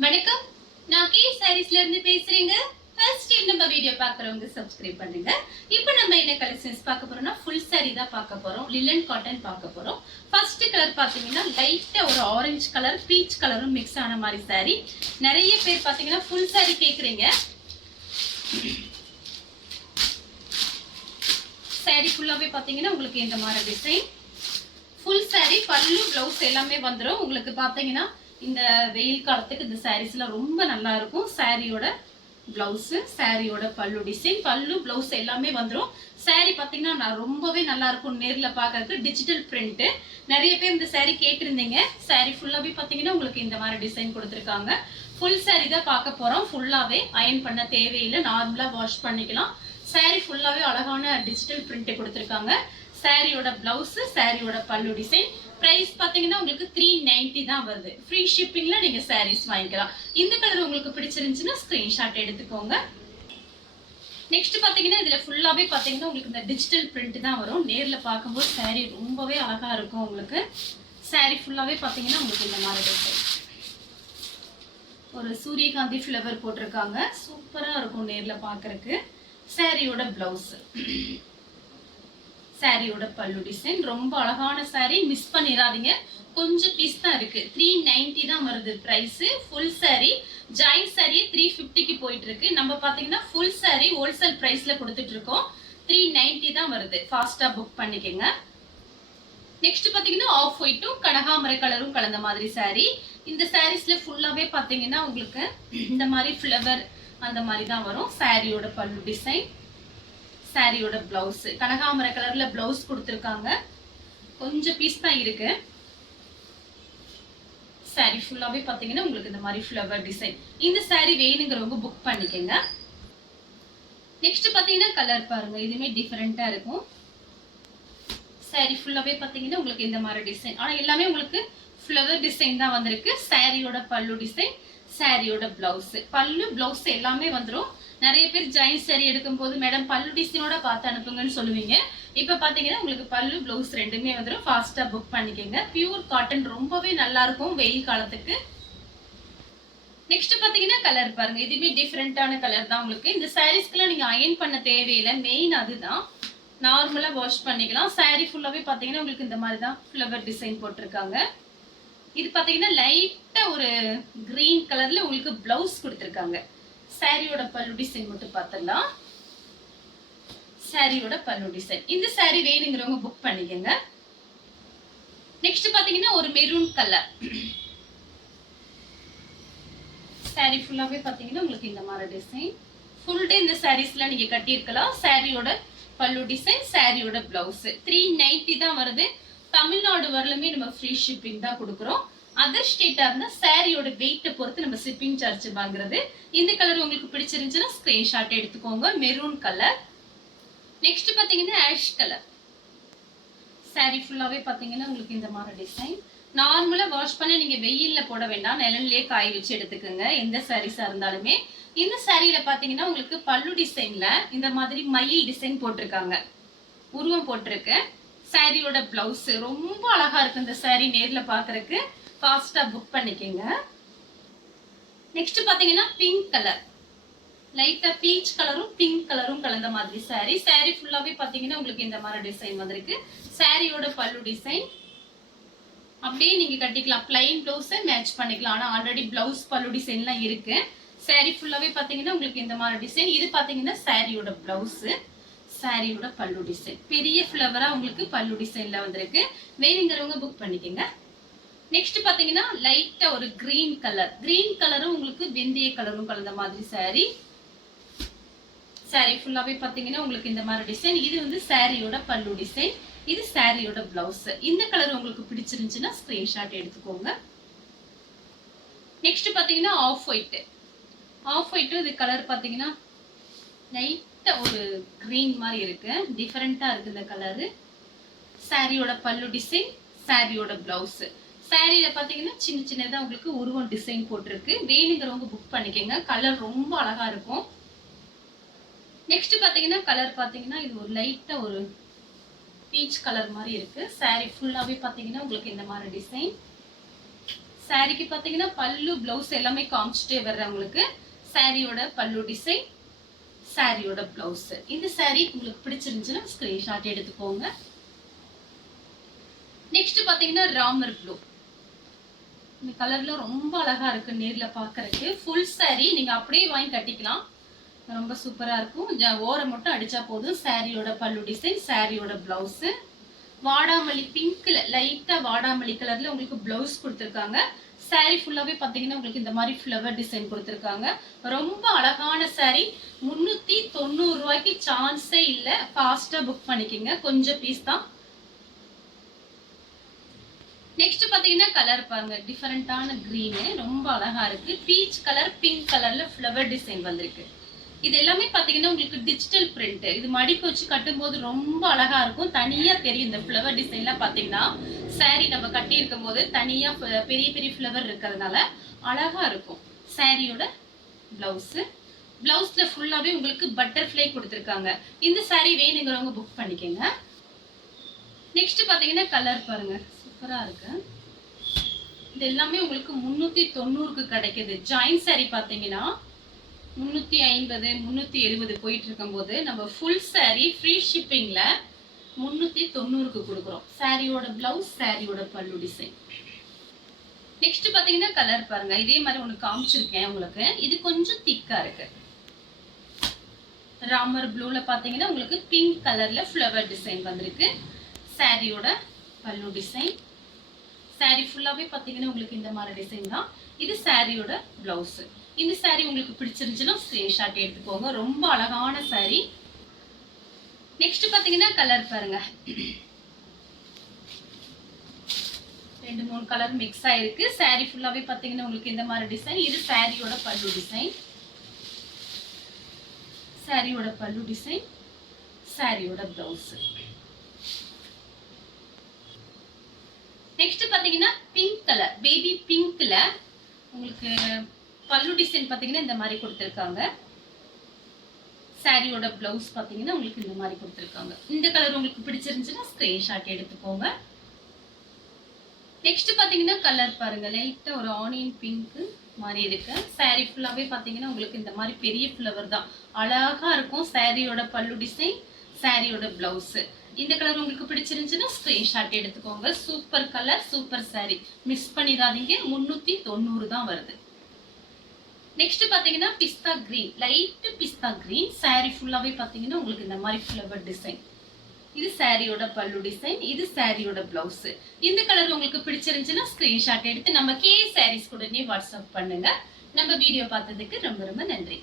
வணக்கம், நான் கே சாரீஸ்ல இருந்து பேசுறேங்க. ஃபர்ஸ்ட் டைம் நம்ம வீடியோ பார்க்கறவங்க சப்ஸ்கிரைப் பண்ணுங்க. இப்போ நம்ம என்ன கலெக்ஷன்ஸ் பார்க்க போறோம்னா ஃபுல் saree தான் பார்க்க போறோம். லிலன் காட்டன் பார்க்க போறோம். ஃபர்ஸ்ட் கலர் பாத்தீங்கன்னா லைட்டா ஒரு ஆரஞ்சு கலர் பீச் கலரும் மிக்ஸ் ஆன மாதிரி saree. நிறைய பேர் பாத்தீங்கன்னா ஃபுல் saree கேக்குறீங்க. saree ஃபுல்லாவே பாத்தீங்கன்னா உங்களுக்கு இந்த மாதிரி டிசைன். ஃபுல் saree பல்லு ப்ளவுஸ் எல்லாமே வந்துரும். உங்களுக்கு பாத்தீங்கன்னா இந்த வெயில் காலத்துக்கு இந்த சாரீஸ்லாம் ரொம்ப நல்லா இருக்கும். சாரியோட பிளவுஸ், சாரியோட பல்லு டிசைன், பல்லு பிளவுஸ் எல்லாமே வந்துரும். சாரி பாத்தீங்கன்னா நான் ரொம்பவே நல்லா இருக்கும் நேர்ல பாக்கிறதுக்கு. டிஜிட்டல் பிரிண்ட் நிறைய பேர் இந்த சாரி கேட்டிருந்தீங்க. சாரி ஃபுல்லாவே பாத்தீங்கன்னா உங்களுக்கு இந்த மாதிரி டிசைன் கொடுத்துருக்காங்க. ஃபுல் சாரி தான் பார்க்க போறோம். ஃபுல்லாவே அயன் பண்ண தேவையில்லை, நார்மலா வாஷ் பண்ணிக்கலாம். சாரி ஃபுல்லாவே அழகான டிஜிட்டல் பிரிண்ட் கொடுத்துருக்காங்க. சாரியோட பிளவுஸ், சாரியோட பல்லு டிசைன். பிரைஸ் பாத்தீங்கன்னா உங்களுக்கு 390 தான் வருது. ஃப்ரீ ஷிப்பிங்ல நீங்க சாரீஸ் வாங்கிக்கலாம். இந்த கலர் உங்களுக்கு பிடிச்சிருந்துச்சுன்னா ஸ்கிரீன்ஷாட் எடுத்துக்கோங்க. நெக்ஸ்ட் பாத்தீங்கன்னா இதுல ஃபுல்லாவே பாத்தீங்கன்னா உங்களுக்கு இந்த டிஜிட்டல் பிரிண்ட் தான் வரும். நேர்ல பார்க்கும்போது சாரி ரொம்பவே அழகா இருக்கும். உங்களுக்கு சாரி ஃபுல்லாவே பாத்தீங்கன்னா உங்களுக்கு இந்த மாதிரி டிசைன். ஒரு சூரியகாந்தி ஃப்ளவர் போட்டிருக்காங்க. சூப்பரா இருக்கும் நேர்ல பாக்குறதுக்கு. சாரியோட பிளவுஸ், சாரியோட பல்லு டிசைன். ரொம்ப அழகான சாரி, மிஸ் பண்ணிடாதீங்க. கொஞ்சம் பீஸ் தான் இருக்கு. 390 தான் வருது price. Full sorry join sorry 350க்கு போயிட்டு இருக்கு. நம்ம பாத்தீங்கன்னா ஃபுல் சாரி ஹோல்சேல் பிரைஸ்ல கொடுத்துட்டு இருக்கோம். 390 தான் வருது. ஃபாஸ்டா புக் பண்ணிக்கங்க. நெக்ஸ்ட் பாத்தீங்கன்னா ஆஃப் ஒயிட்டும் கனகாமரை கலரும் கலந்த மாதிரி சாரி. இந்த சாரீஸ்ல ஃபுல்லாவே பாத்தீங்கன்னா உங்களுக்கு இந்த மாதிரி ஃப்ளவர் அந்த மாதிரி தான் வரும். சாரியோட பல்லு டிசைன், சாரியோட பிளவுஸ் கனகாமரை கலர்ல பிளவுஸ் கொடுத்திருக்காங்க. கொஞ்சம் பீஸ் தான் இருக்கு. சாரி ஃபுல்லாவே பாத்தீங்கன்னா உங்களுக்கு இந்த மாதிரி ஃப்ளவர் டிசைன். இந்த சாரி வேணுங்கிறவங்க புக் பண்ணிக்கங்க. நெக்ஸ்ட் பாத்தீங்கன்னா கலர் பாருங்க, இதுமே டிஃபரெண்டா இருக்கும். சாரி ஃபுல்லாவே பாத்தீங்கன்னா உங்களுக்கு இந்த மாதிரி டிசைன். ஆனா எல்லாமே உங்களுக்கு ஃப்ளவர் டிசைன் தான் வந்திருக்கு. சாரியோட பல்லு டிசைன், சாரியோட பிளவுஸ், பல்லு பிளவுஸ் எல்லாமே வந்துரும். நிறைய பேர் ஜாயின் சாரி எடுக்கும் போது மேடம் பல்லு டிசைனோட பார்த்து அனுப்புங்கன்னு சொல்லுவீங்க. இப்ப பாத்தீங்கன்னா உங்களுக்கு பல்லு பிளவுஸ் ரெண்டுமே வந்துடும். ஃபாஸ்டா புக் பண்ணிக்கங்க. பியூர் காட்டன் ரொம்பவே நல்லா இருக்கும் வெயில் காலத்துக்கு. நெக்ஸ்ட் பாத்தீங்கன்னா கலர் பாருங்க, இதுவே டிஃபரெண்டான கலர் தான் உங்களுக்கு. இந்த சாரீஸ்க்குலாம் நீங்க அயன் பண்ண தேவையில்லை. மெயின் அதுதான், நார்மலா வாஷ் பண்ணிக்கலாம். சாரி ஃபுல்லாவே பாத்தீங்கன்னா உங்களுக்கு இந்த மாதிரி தான் ஃப்ளவர் டிசைன் போட்டிருக்காங்க. இது பாத்தீங்கன்னா லைட்டா ஒரு கிரீன் கலர்ல உங்களுக்கு பிளவுஸ் கொடுத்திருக்காங்க. சாரியோட பல்லு டிசைன் மட்டும் பார்த்தலாம். சாரியோட பல்லு டிசைன். இந்த சாரி வேணுங்கிறவங்க புக் பண்ணிக்கங்க. நெக்ஸ்ட் பாத்தீங்கன்னா ஒரு மெரூன் கலர் சாரி ஃபுல்லாவே பாத்தீங்கன்னா உங்களுக்கு இந்த மாதிரி டிசைன். ஃபுல் டே இந்த சாரீஸ்ல நீங்க கட்டியிருக்கலாம். சாரியோட பல்லு டிசைன், சாரியோட பிளவுஸ். 390 தான் வருது. தமிழ்நாடு வரலுமே நம்ம ஃப்ரீ ஷிப்பிங் தான் கொடுக்குறோம். அதர் ஸ்டேட்டா இருந்தா சாரியோட வெயிட்ட பொறுத்து நம்ம ஷிப்பிங் சார்ஜ் வாங்குறது. இந்த கலர் உங்களுக்கு பிடிச்சிருந்துச்சுன்னா ஸ்கிரீன்ஷாட் எடுத்துக்கோங்க. Maroon colour. நெக்ஸ்ட் பாத்தீங்கன்னா ஆஷ் கலர். சாரி ஃபுல்லாவே பாத்தீங்கன்னா உங்களுக்கு இந்த மாதிரி டிசைன். நார்மலா வாஷ் பண்ணி நீங்க வெயில்ல போட வேண்டாம், நிழல்லே காய வச்சு எடுத்துக்கோங்க எந்த சாரீஸா இருந்தாலுமே. இந்த சாரியில பாத்தீங்கன்னா உங்களுக்கு பல்லு டிசைன்ல இந்த மாதிரி மயில் டிசைன் போட்டிருக்காங்க, உருவம் போட்டிருக்கு. சாரியோட பிளவுஸ் ரொம்ப அழகா இருக்கு. இந்த சாரி நேர்ல பாக்குறதுக்கு. ஃபாஸ்டா புக் பண்ணிக்கங்க. நெக்ஸ்ட் பாத்தீங்கன்னா பிங்க் கலர், லைட்டா பீச் கலரும் பிங்க் கலரும் கலந்த மாதிரி சாரி. சாரி ஃபுல்லாவே பாத்தீங்கன்னா உங்களுக்கு இந்த மாதிரி டிசைன் வந்திருக்கு. சாரியோட பல்லு டிசைன். அப்படியே நீங்க கட்டிக்கலாம், பிளைன் பிளவுஸை மேட்ச் பண்ணிக்கலாம். ஆனா ஆல்ரெடி பிளவுஸ் பல்லு டிசைன்லாம் இருக்கு. சாரி ஃபுல்லாவே பாத்தீங்கன்னா உங்களுக்கு இந்த மாதிரி டிசைன். இது பாத்தீங்கன்னா சாரியோட பிளவுஸ், சாரியோட பல்லு டிசைன். பெரிய ஃப்ளவரா உங்களுக்கு பல்லு டிசைன்ல வந்திருக்கு. வேணுங்கிறவங்க புக் பண்ணிக்கங்க. நெக்ஸ்ட் பாத்தீங்கன்னா லைட்டா ஒரு கிரீன் கலர், கிரீன் கலரும் உங்களுக்கு வெந்தய கலரும் கலந்த மாதிரி சாரி. சாரி ஃபுல்லாவே பாத்தீங்கன்னா உங்களுக்கு இந்த மாதிரி டிசைன். இது வந்து சாரியோட பல்லு டிசைன், இது சாரியோட பிளவுஸ். இந்த கலர் உங்களுக்கு பிடிச்சிருந்துச்சுன்னா ஸ்கிரீன்ஷாட் எடுத்துக்கோங்க. நெக்ஸ்ட் பாத்தீங்கன்னா ஆஃப் ஒயிட். ஆஃப் ஒயிட் இது கலர் பாத்தீங்கன்னா லைட்டா ஒரு கிரீன் மாதிரி இருக்கு. டிஃபரெண்டா இருக்கு இந்த கலரு. சாரியோட பல்லு டிசைன், சாரியோட பிளவுஸ். சாரியில பாத்தீங்கன்னா சின்ன சின்னதா உங்களுக்கு உருவம் டிசைன் போட்டிருக்கு. வேணுங்கிறவங்க புக் பண்ணிக்கங்க. கலர் ரொம்ப அழகா இருக்கும். நெக்ஸ்ட் பாத்தீங்கன்னா கலர் பாத்தீங்கன்னா இது ஒரு லைட்டா ஒரு பீச் கலர் மாதிரி இருக்கு. சாரி ஃபுல்லாவே பாத்தீங்கன்னா உங்களுக்கு இந்த மாதிரி டிசைன். சாரிக்கு பாத்தீங்கன்னா பல்லு பிளவுஸ் எல்லாமே காமிச்சிட்டே வர்றேன் உங்களுக்கு. சாரியோட பல்லு டிசைன், சாரியோட பிளவுஸ். இந்த சாரி உங்களுக்கு பிடிச்சிருந்துச்சுன்னா ஸ்கிரீன்ஷாட் எடுத்துக்கோங்க. நெக்ஸ்ட் பாத்தீங்கன்னா ராமர் ப்ளூ. இந்த கலர்ல ரொம்ப அழகா இருக்கு நேர்ல பாக்குறதுக்கு. ஃபுல் சாரி நீங்க அப்படியே வாங்கி கட்டிக்கலாம், ரொம்ப சூப்பரா இருக்கும். ஓரம் மட்டும் அடிச்சா போதும். சாரியோட பல்லு டிசைன், சாரியோட பிளவுஸ். வாடாமல்லி பிங்க்ல, லைட்டா வாடாமல்லி கலர்ல உங்களுக்கு பிளவுஸ் கொடுத்துருக்காங்க. சாரி ஃபுல்லாவே பாத்தீங்கன்னா உங்களுக்கு இந்த மாதிரி ஃப்ளவர் டிசைன் கொடுத்துருக்காங்க. ரொம்ப அழகான சாரி. 390 ரூபாய்க்கு சான்ஸே இல்ல. ஃபாஸ்டா புக் பண்ணிக்கோங்க, கொஞ்சம் பீஸ் தான். நெக்ஸ்ட் பாத்தீங்கன்னா கலர் பாருங்க, டிஃபரெண்டான கிரீன், ரொம்ப அழகா இருக்கு. பீச் கலர், பிங்க் கலர்ல ஃப்ளவர் டிசைன் வந்திருக்கு. இது எல்லாமே பாத்தீங்கன்னா உங்களுக்கு டிஜிட்டல் பிரிண்ட். இது மடிப்பு வச்சு கட்டும் போது ரொம்ப அழகா இருக்கும். தனியா தெரியும் இந்த ஃப்ளவர் டிசைன்லாம் பாத்தீங்கன்னா. சாரி நம்ம கட்டி இருக்கும் போது தனியா பெரிய பெரிய ஃப்ளவர் இருக்கிறதுனால அழகா இருக்கும். சாரியோட பிளவுஸ், பிளவுஸ்ல ஃபுல்லாவே உங்களுக்கு பட்டர்ஃப்ளை கொடுத்துருக்காங்க. இந்த சாரி வேணுங்கிறவங்க புக் பண்ணிக்கோங்க. நெக்ஸ்ட் பாத்தீங்கன்னா கலர் பாருங்க, சூப்பரா இருக்கு. இது எல்லாமே உங்களுக்கு 390க்கு கிடைக்குது. ஜாயின் சாரி பாத்தீங்கன்னா 350 370 போயிட்டு இருக்கும் போது நம்ம ஃபுல் சாரி ஃப்ரீ ஷிப்பிங்ல 390க்கு கொடுக்குறோம். சாரியோட பிளவுஸ், சாரியோட பல்லு டிசைன். நெக்ஸ்ட் பாத்தீங்கன்னா கலர் பாருங்க, இதே மாதிரி ஒண்ணு காமிச்சிருக்கேன் உங்களுக்கு. இது கொஞ்சம் திக்கா இருக்கு. ராமர் ப்ளூல பாத்தீங்கன்னா உங்களுக்கு பிங்க் கலர்ல ஃப்ளவர் டிசைன் வந்திருக்கு. சாரியோட பல்லு டிசைன். சாரி ஃபுல்லாவே பாத்தீங்கன்னா உங்களுக்கு இந்த மாதிரி டிசைன் தான். இது சாரியோட பிளவுஸ். இந்த சாரி உங்களுக்கு பிடிச்சிருந்துச்சுன்னா ஸ்கிரீன்ஷாட் எடுத்துக்கோங்க, ரொம்ப அழகான சாரி. நெக்ஸ்ட் பாத்தீங்கன்னா கலர் பாருங்க, 2-3 கலர் மிக்ஸ் ஆயிருக்கு. சாரி ஃபுல்லாவே பாத்தீங்கன்னா உங்களுக்கு இந்த மாதிரி டிசைன். இது சாரியோட பல்லு டிசைன், சாரியோட பல்லு டிசைன், சாரியோட பிளவுஸ். நெக்ஸ்ட் பாத்தீங்கன்னா பிங்க் கலர், பேபி பிங்க்ல உங்களுக்கு பல்லு டிசைன் பாத்தீங்கன்னா இந்த மாதிரி கொடுத்திருக்காங்க. சாரியோட பிளவுஸ் பாத்தீங்கன்னா உங்களுக்கு இந்த மாதிரி கொடுத்திருக்காங்க. இந்த கலர் உங்களுக்கு பிடிச்சிருந்துச்சுன்னா ஸ்கிரீன்ஷாட் எடுத்துக்கோங்க. நெக்ஸ்ட் பாத்தீங்கன்னா கலர் பாருங்க, லைட்டா ஒரு ஆனியன் பிங்க் மாதிரி இருக்கு. சாரி ஃபுல்லாவே பாத்தீங்கன்னா உங்களுக்கு இந்த மாதிரி பெரிய ஃப்ளவர் தான், அழகா இருக்கும். சாரியோட பல்லு டிசைன், சாரியோட பிளவுஸ். இந்த கலர் உங்களுக்கு பிடிச்சிருந்துச்சுன்னா ஸ்கிரீன்ஷாட் எடுத்துக்கோங்க. Super colour, super sorry, miss பண்ணிடாதீங்க. 390 தான் வருது. நெக்ஸ்ட் பாத்தீங்கன்னா பிஸ்தா கிரீன், லைட் பிஸ்தா கிரீன். சாரி ஃபுல்லாவே பாத்தீங்கன்னா உங்களுக்கு இந்த மாதிரி ஃப்ளவர் டிசைன். இது சாரியோட பல்லு டிசைன், இது சாரியோட பிளவுஸ். இந்த கலர் உங்களுக்கு பிடிச்சிருந்துச்சுன்னா ஸ்கிரீன்ஷாட் எடுத்து நம்ம கே சாரீஸ் உடனே வாட்ஸ்அப் பண்ணுங்க. நம்ம வீடியோ பார்த்ததுக்கு ரொம்ப ரொம்ப நன்றி.